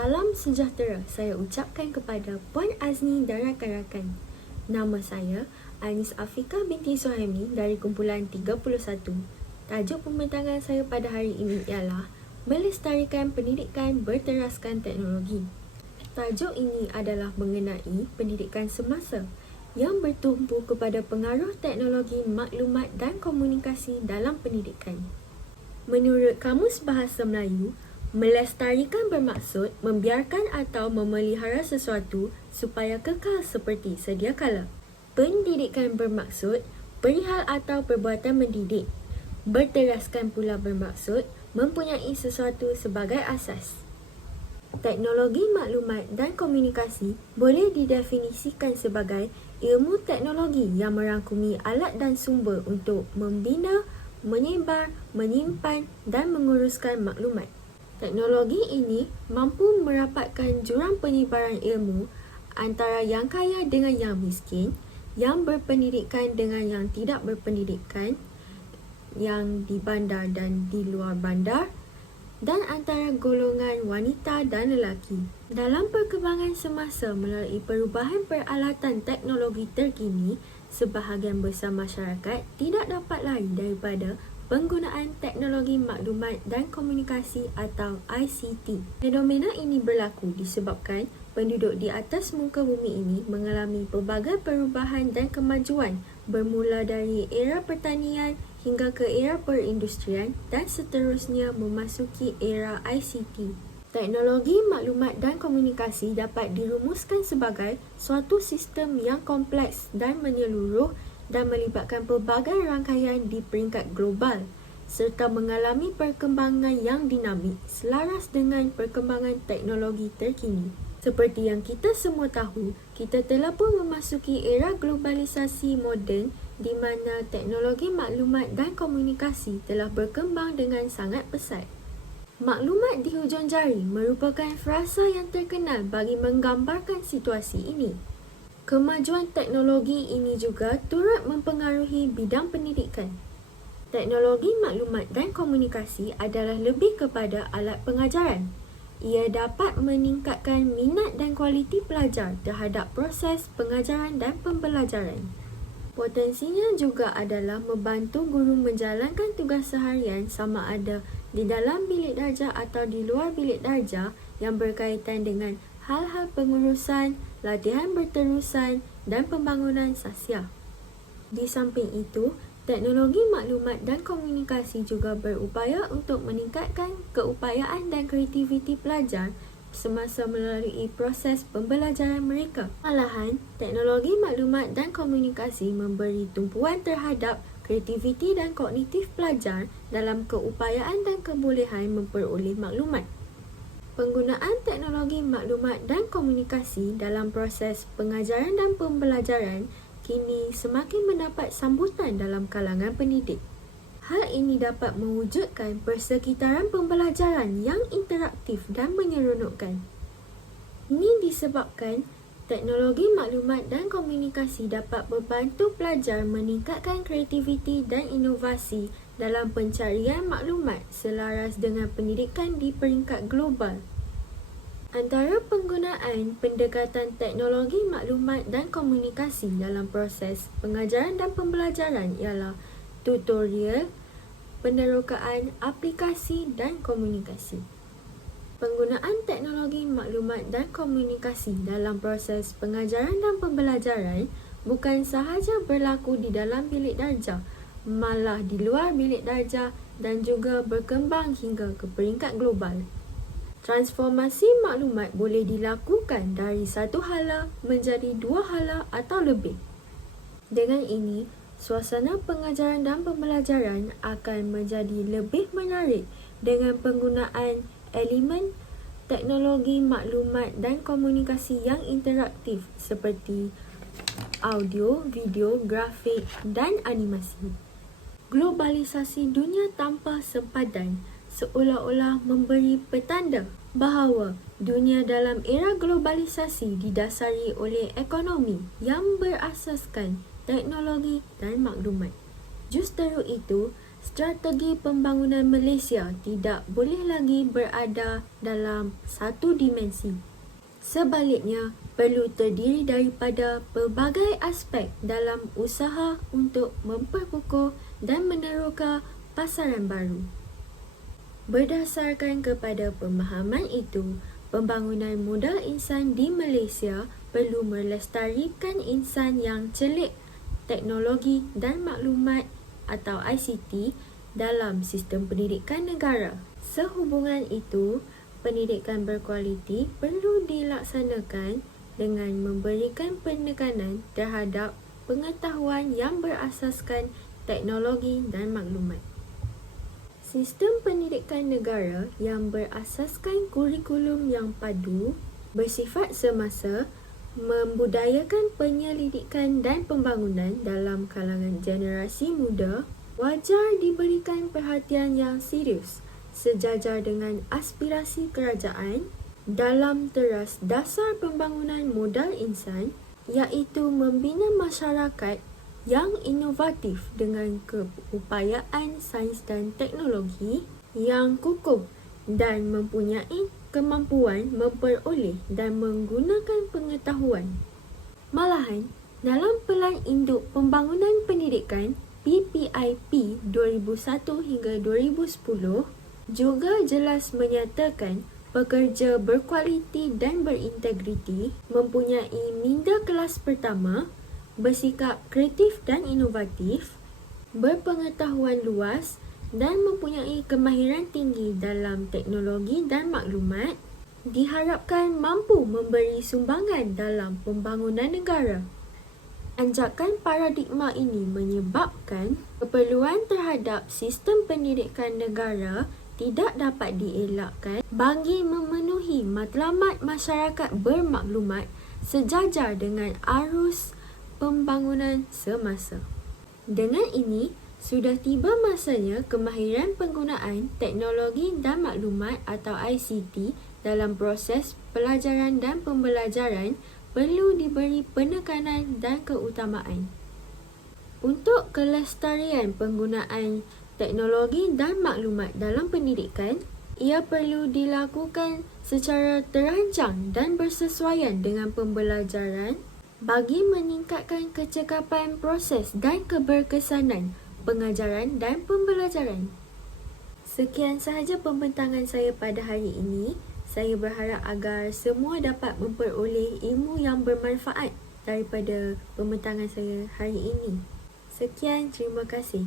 Salam sejahtera saya ucapkan kepada Puan Azni dan rakan-rakan. Nama saya Anis Afika binti Suhaimi dari kumpulan 31. Tajuk pembentangan saya pada hari ini ialah Melestarikan Pendidikan Berteraskan Teknologi. Tajuk ini adalah mengenai pendidikan semasa yang bertumpu kepada pengaruh teknologi maklumat dan komunikasi dalam pendidikan. Menurut Kamus Bahasa Melayu, melestarikan bermaksud membiarkan atau memelihara sesuatu supaya kekal seperti sedia kala. Pendidikan bermaksud perihal atau perbuatan mendidik. Berteraskan pula bermaksud mempunyai sesuatu sebagai asas. Teknologi maklumat dan komunikasi boleh didefinisikan sebagai ilmu teknologi yang merangkumi alat dan sumber untuk membina, menyebar, menyimpan dan menguruskan maklumat. Teknologi ini mampu merapatkan jurang penyebaran ilmu antara yang kaya dengan yang miskin, yang berpendidikan dengan yang tidak berpendidikan, yang di bandar dan di luar bandar, dan antara golongan wanita dan lelaki. Dalam perkembangan semasa melalui perubahan peralatan teknologi terkini, sebahagian besar masyarakat tidak dapat lari daripada penggunaan teknologi maklumat dan komunikasi atau ICT. Fenomena ini berlaku disebabkan penduduk di atas muka bumi ini mengalami pelbagai perubahan dan kemajuan bermula dari era pertanian hingga ke era perindustrian dan seterusnya memasuki era ICT. Teknologi maklumat dan komunikasi dapat dirumuskan sebagai suatu sistem yang kompleks dan menyeluruh dan melibatkan pelbagai rangkaian di peringkat global serta mengalami perkembangan yang dinamik selaras dengan perkembangan teknologi terkini. Seperti yang kita semua tahu, kita telah pun memasuki era globalisasi moden di mana teknologi maklumat dan komunikasi telah berkembang dengan sangat pesat. Maklumat di hujung jari merupakan frasa yang terkenal bagi menggambarkan situasi ini. Kemajuan teknologi ini juga turut mempengaruhi bidang pendidikan. Teknologi maklumat dan komunikasi adalah lebih kepada alat pengajaran. Ia dapat meningkatkan minat dan kualiti pelajar terhadap proses pengajaran dan pembelajaran. Potensinya juga adalah membantu guru menjalankan tugas seharian sama ada di dalam bilik darjah atau di luar bilik darjah yang berkaitan dengan hal-hal pengurusan, latihan berterusan dan pembangunan sasiah. Di samping itu, teknologi maklumat dan komunikasi juga berupaya untuk meningkatkan keupayaan dan kreativiti pelajar semasa melalui proses pembelajaran mereka. Malahan, teknologi maklumat dan komunikasi memberi tumpuan terhadap kreativiti dan kognitif pelajar dalam keupayaan dan kebolehan memperoleh maklumat. Penggunaan teknologi maklumat dan komunikasi dalam proses pengajaran dan pembelajaran kini semakin mendapat sambutan dalam kalangan pendidik. Hal ini dapat mewujudkan persekitaran pembelajaran yang interaktif dan menyeronokkan. Ini disebabkan teknologi maklumat dan komunikasi dapat membantu pelajar meningkatkan kreativiti dan inovasi dalam pencarian maklumat selaras dengan pendidikan di peringkat global. Antara penggunaan pendekatan teknologi maklumat dan komunikasi dalam proses pengajaran dan pembelajaran ialah tutorial, penerokaan aplikasi dan komunikasi. Penggunaan teknologi maklumat dan komunikasi dalam proses pengajaran dan pembelajaran bukan sahaja berlaku di dalam bilik darjah, malah di luar bilik darjah dan juga berkembang hingga ke peringkat global. Transformasi maklumat boleh dilakukan dari satu hala menjadi dua hala atau lebih. Dengan ini, suasana pengajaran dan pembelajaran akan menjadi lebih menarik dengan penggunaan elemen teknologi maklumat dan komunikasi yang interaktif seperti audio, video, grafik dan animasi. Globalisasi dunia tanpa sempadan seolah-olah memberi petanda bahawa dunia dalam era globalisasi didasari oleh ekonomi yang berasaskan teknologi dan maklumat. Justru itu, Strategi pembangunan Malaysia tidak boleh lagi berada dalam satu dimensi. Sebaliknya, perlu terdiri daripada pelbagai aspek dalam usaha untuk memperkukuh dan meneroka pasaran baru. Berdasarkan kepada pemahaman itu, pembangunan modal insan di Malaysia perlu melestarikan insan yang celik, teknologi dan maklumat atau ICT dalam sistem pendidikan negara. Sehubungan itu, pendidikan berkualiti perlu dilaksanakan dengan memberikan penekanan terhadap pengetahuan yang berasaskan teknologi dan maklumat. Sistem pendidikan negara yang berasaskan kurikulum yang padu, bersifat semasa, membudayakan penyelidikan dan pembangunan dalam kalangan generasi muda, wajar diberikan perhatian yang serius sejajar dengan aspirasi kerajaan dalam teras dasar pembangunan modal insan, iaitu membina masyarakat yang inovatif dengan keupayaan sains dan teknologi yang kukuh dan mempunyai kemampuan memperoleh dan menggunakan pengetahuan. Malahan, dalam Pelan Induk Pembangunan Pendidikan PPIP 2001 hingga 2010 juga jelas menyatakan pekerja berkualiti dan berintegriti mempunyai minda kelas pertama, bersikap kreatif dan inovatif, berpengetahuan luas dan mempunyai kemahiran tinggi dalam teknologi dan maklumat, diharapkan mampu memberi sumbangan dalam pembangunan negara. Anjakan paradigma ini menyebabkan keperluan terhadap sistem pendidikan negara tidak dapat dielakkan bagi memenuhi matlamat masyarakat bermaklumat sejajar dengan arus pembangunan semasa. Dengan ini, sudah tiba masanya kemahiran penggunaan teknologi dan maklumat atau ICT dalam proses pelajaran dan pembelajaran perlu diberi penekanan dan keutamaan. Untuk kelestarian penggunaan teknologi dan maklumat dalam pendidikan, ia perlu dilakukan secara terancang dan bersesuaian dengan pembelajaran bagi meningkatkan kecekapan proses dan keberkesanan pengajaran dan pembelajaran. Sekian sahaja pembentangan saya pada hari ini. Saya berharap agar semua dapat memperoleh ilmu yang bermanfaat daripada pembentangan saya hari ini. Sekian, terima kasih.